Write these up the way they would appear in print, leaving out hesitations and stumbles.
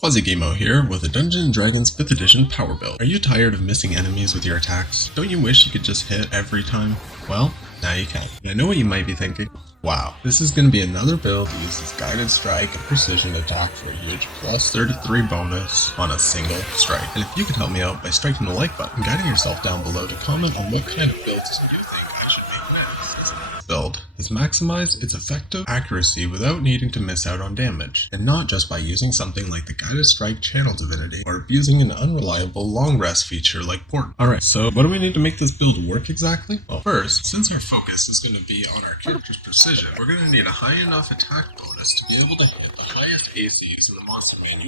Quasi-Gamo here with a Dungeons & Dragons 5th edition power build. Are you tired of missing enemies with your attacks? Don't you wish you could just hit every time? Well, now you can. And I know what you might be thinking. Wow, this is going to be another build that uses guided strike and precision attack for a huge plus 33 bonus on a single strike. And if you could help me out by striking the like button, guiding yourself down below to comment on what kind of builds you think I should make next. This build has maximized its effective accuracy without needing to miss out on damage, and not just by using something like the guided strike channel divinity or abusing an unreliable long rest feature like port. Alright, so what do we need to make this build work exactly? Well, first, since our focus is going to be on our character's precision, we're going to need a high enough attack bonus to be able to hit the highest ACs in the monster main.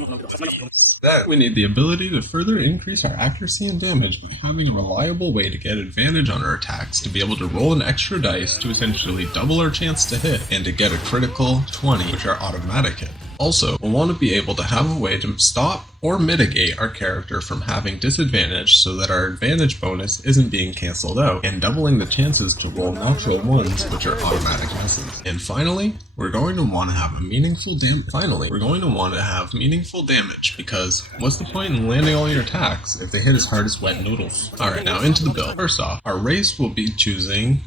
Then we need the ability to further increase our accuracy and damage by having a reliable way to get advantage on our attacks, to be able to roll an extra dice to essentially double our chance to hit, and to get a critical 20, which are automatic hit. Also, we'll want to be able to have a way to stop or mitigate our character from having disadvantage so that our advantage bonus isn't being cancelled out, and doubling the chances to roll natural ones, which are automatic misses. And finally, we're going to want to have meaningful damage, because what's the point in landing all your attacks if they hit as hard as wet noodles? Alright, now into the build. First off, our race will be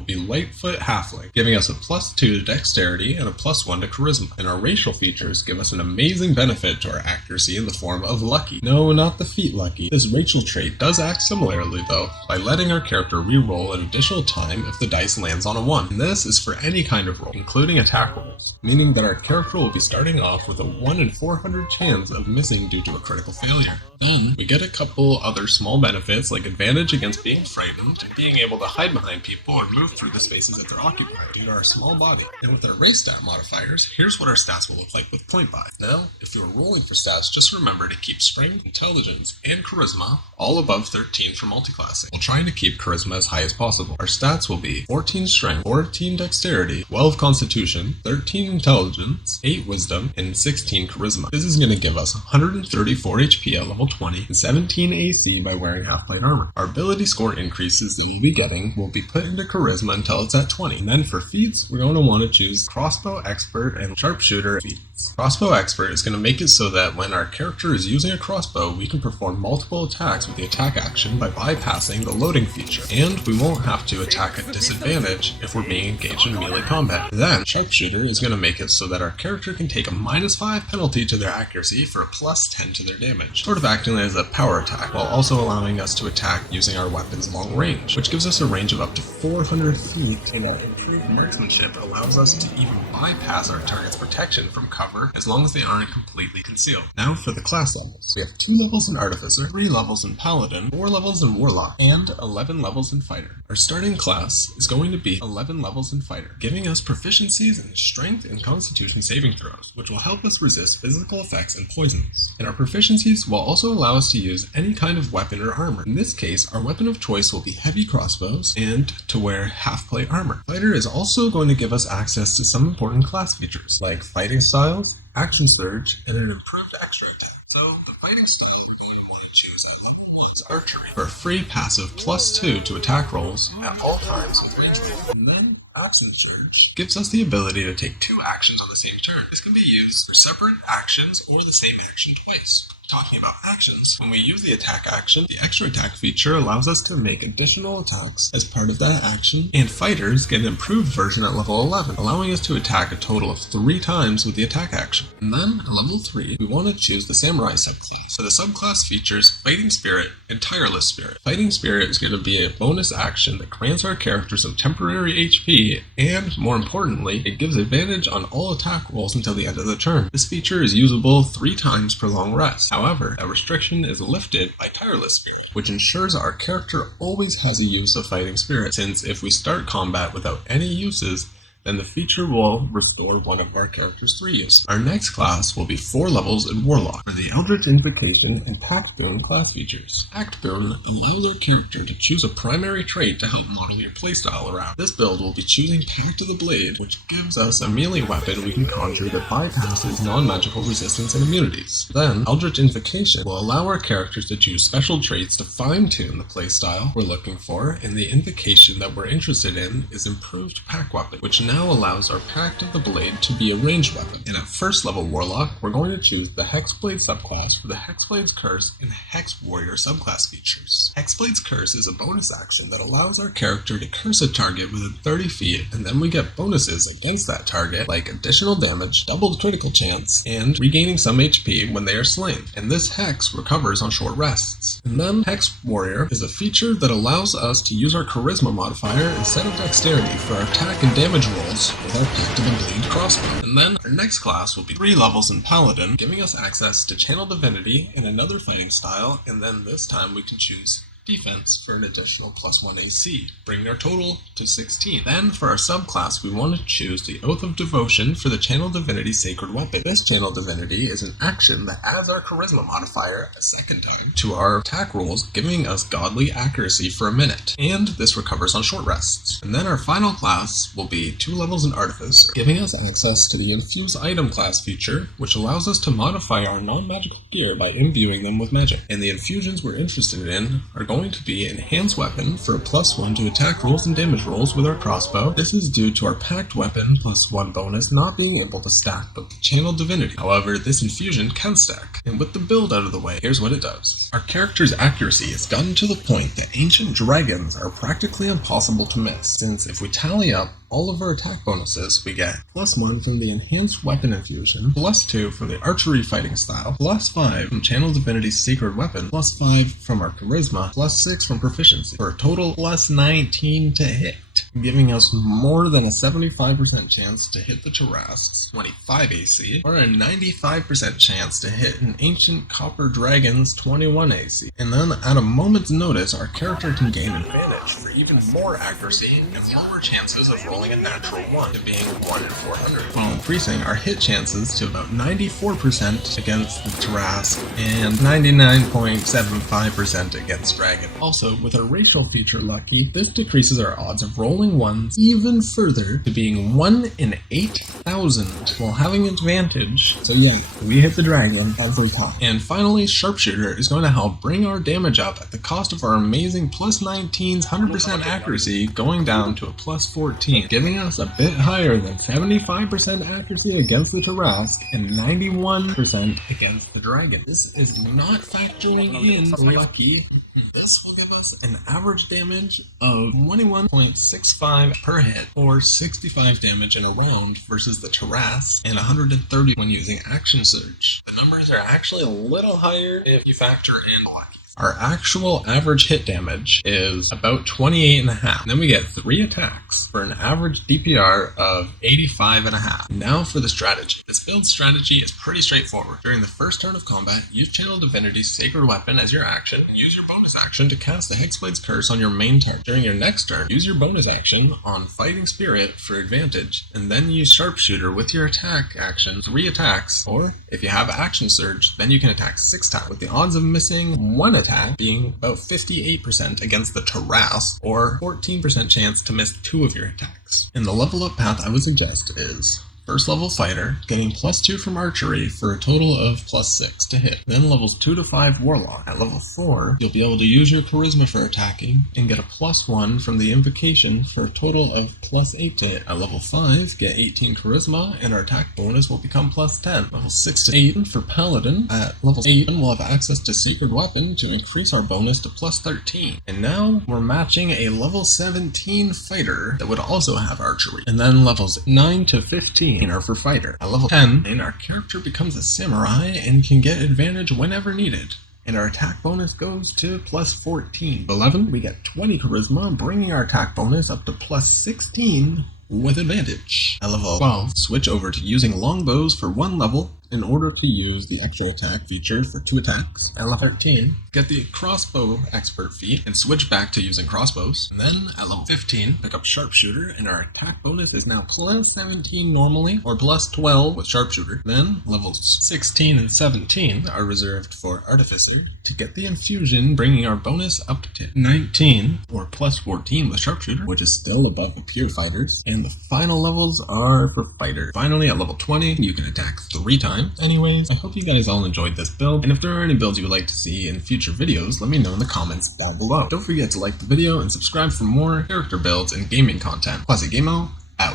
Lightfoot Halfling, giving us a +2 to dexterity and a +1 to charisma. And our racial features give us an amazing benefit to our accuracy in the form of lucky. No, not the feat lucky. This racial trait does act similarly though, by letting our character re-roll an additional time if the dice lands on a 1. And this is for any kind of roll, including attack rolls, meaning that our character will be starting off with a 1 in 400 chance of missing due to a critical failure. Then, we get a couple other small benefits like advantage against being frightened, and being able to hide behind people or move through the spaces that they're occupied due to our small body. And with our race stat modifiers, here's what our stats will look like with point buy. Now, if you're rolling for stats, just remember to keep strength, intelligence, and charisma all above 13 for multiclassing, while trying to keep charisma as high as possible. Our stats will be 14 strength, 14 dexterity, 12 constitution, 13 intelligence, 8 wisdom, and 16 charisma. This is going to give us 134 HP at level 20 and 17 AC by wearing half-plate armor. Our ability score increases that we'll be getting will be put into charisma until it's at 20. And then for feats, we're going to want to choose crossbow expert and sharpshooter feats. Crossbow expert is going to make it so that when our character is using a crossbow, we can perform multiple attacks with the attack action by bypassing the loading feature, and we won't have to attack at disadvantage if we're being engaged in melee combat. Then, sharpshooter is going to make it so that our character can take a -5 penalty to their accuracy for a +10 to their damage, sort of acting as a power attack, while also allowing us to attack using our weapon's long range, which gives us a range of up to 400 feet, and our improved marksmanship allows us to even bypass our target's protection from cover as long as they aren't completely concealed. Now for the class levels. We have 2 levels in Artificer, 3 levels in Paladin, 4 levels in Warlock, and 11 levels in Fighter. Our starting class is going to be 11 levels in Fighter, giving us proficiencies in Strength and Constitution saving throws, which will help us resist physical effects and poisons. And our proficiencies will also allow us to use any kind of weapon or armor. In this case, our weapon of choice will be heavy crossbows and to wear half-plate armor. Fighter is also going to give us access to some important class features, like fighting styles, action surge, and an improved extra attack. So, the fighting style we're going to want to choose at level 1 is archery, for a free passive +2 to attack rolls at all times with range 1. And then, action surge gives us the ability to take 2 actions on the same turn. This can be used for separate actions or the same action twice. Talking about actions, when we use the attack action, the extra attack feature allows us to make additional attacks as part of that action, and fighters get an improved version at level 11, allowing us to attack a total of 3 times with the attack action. And then, at level 3, we want to choose the Samurai subclass. So the subclass features Fighting Spirit and Tireless Spirit. Fighting Spirit is going to be a bonus action that grants our character some temporary HP, and more importantly, it gives advantage on all attack rolls until the end of the turn. This feature is usable 3 times per long rest. However, that restriction is lifted by Tireless Spirit, which ensures our character always has a use of Fighting Spirit, since if we start combat without any uses, then the feature will restore one of our character's 3 uses. Our next class will be 4 levels in Warlock, for the Eldritch Invocation and Pact Boon class features. Pact Boon allows our character to choose a primary trait to help model your playstyle around. This build will be choosing Pact of the Blade, which gives us a melee weapon we can conjure that bypasses non-magical resistance and immunities. Then, Eldritch Invocation will allow our characters to choose special traits to fine-tune the playstyle we're looking for, and the invocation that we're interested in is Improved Pack Weapon, which now now allows our Pact of the Blade to be a ranged weapon. And at first level Warlock, we're going to choose the Hexblade subclass for the Hexblade's Curse and Hex Warrior subclass features. Hexblade's Curse is a bonus action that allows our character to curse a target within 30 feet, and then we get bonuses against that target, like additional damage, doubled critical chance, and regaining some HP when they are slain. And this Hex recovers on short rests. And then Hex Warrior is a feature that allows us to use our Charisma modifier instead of Dexterity for our attack and damage rolls with our Pact of the Blade crossbow. And then our next class will be 3 levels in Paladin, giving us access to Channel Divinity and another fighting style, and then this time we can choose Defense for an additional +1 AC, bringing our total to 16. Then for our subclass, we want to choose the Oath of Devotion for the Channel Divinity Sacred Weapon. This Channel Divinity is an action that adds our Charisma modifier a second time to our attack rolls, giving us godly accuracy for a minute, and this recovers on short rests. And then our final class will be 2 levels in Artificer, giving us access to the Infuse Item class feature, which allows us to modify our non-magical gear by imbuing them with magic. And the infusions we're interested in are going to be Enhanced Weapon for a +1 to attack rolls and damage rolls with our crossbow. This is due to our Pact Weapon +1 bonus not being able to stack with the Channel Divinity. However, this infusion can stack. And with the build out of the way, here's what it does. Our character's accuracy has gotten to the point that Ancient Dragons are practically impossible to miss, since if we tally up all of our attack bonuses, we get +1 from the Enhanced Weapon Infusion, +2 from the Archery Fighting Style, +5 from Channel Divinity's Sacred Weapon, +5 from our Charisma, +6 from Proficiency, for a total +19 to hit, giving us more than a 75% chance to hit the Tarrasque's 25 AC, or a 95% chance to hit an Ancient Copper Dragon's 21 AC. And then at a moment's notice, our character can gain advantage for even more accuracy and lower chances of rolling a natural 1 to being 1 in 400, while increasing our hit chances to about 94% against the Tarrasque and 99.75% against Dragon. Also, with our racial feature Lucky, this decreases our odds of rolling 1s even further to being 1 in 8,000 while having advantage. So yeah, we hit the dragon every time. And finally, Sharpshooter is going to help bring our damage up at the cost of our amazing +19's 100% accuracy going down to a +14, giving us a bit higher than 75% accuracy against the Tarrasque and 91% against the dragon. This is not factoring in Lucky. This will give us an average damage of 21.65 per hit, or 65 damage in a round versus the Tarrasque, and 130 when using Action Surge. The numbers are actually a little higher if you factor in Lucky. Our actual average hit damage is about 28.5. And then we get 3 attacks for an average DPR of 85.5. Now for the strategy. This build strategy is pretty straightforward. During the first turn of combat, use Channel Divinity's Sacred Weapon as your action. Use your bonus action to cast the Hexblade's Curse on your main target. During your next turn, use your bonus action on Fighting Spirit for advantage, and then use Sharpshooter with your attack action 3 attacks, or if you have Action Surge, then you can attack 6 times, with the odds of missing 1 attack being about 58% against the Tarrasque, or 14% chance to miss 2 of your attacks. And the level up path I would suggest is First level fighter, getting +2 from archery for a total of +6 to hit. Then levels 2 to 5 warlock. At level 4, you'll be able to use your charisma for attacking and get a +1 from the invocation for a total of +8 to hit. At level 5, get 18 charisma and our attack bonus will become +10. Level 6 to 8 for paladin. At level 8, we'll have access to secret weapon to increase our bonus to +13. And now we're matching a level 17 fighter that would also have archery. And then levels 9 to 15 are for fighter. At level 10, our character becomes a samurai and can get advantage whenever needed. And our attack bonus goes to +14. 11, we get 20 charisma, bringing our attack bonus up to +16 with advantage. At level 12, switch over to using longbows for 1 level in order to use the extra attack feature for 2 attacks. At level 13, get the crossbow expert feat and switch back to using crossbows. And then at level 15, pick up sharpshooter and our attack bonus is now +17 normally or +12 with sharpshooter. Then levels 16 and 17 are reserved for artificer to get the infusion, bringing our bonus up to 19 or +14 with sharpshooter, which is still above the peer fighters. And the final levels are for fighter. Finally, at level 20, you can attack 3 times. Anyways, I hope you guys all enjoyed this build, and if there are any builds you would like to see in future videos, let me know in the comments down below. Don't forget to like the video and subscribe for more character builds and gaming content. QuasiGamo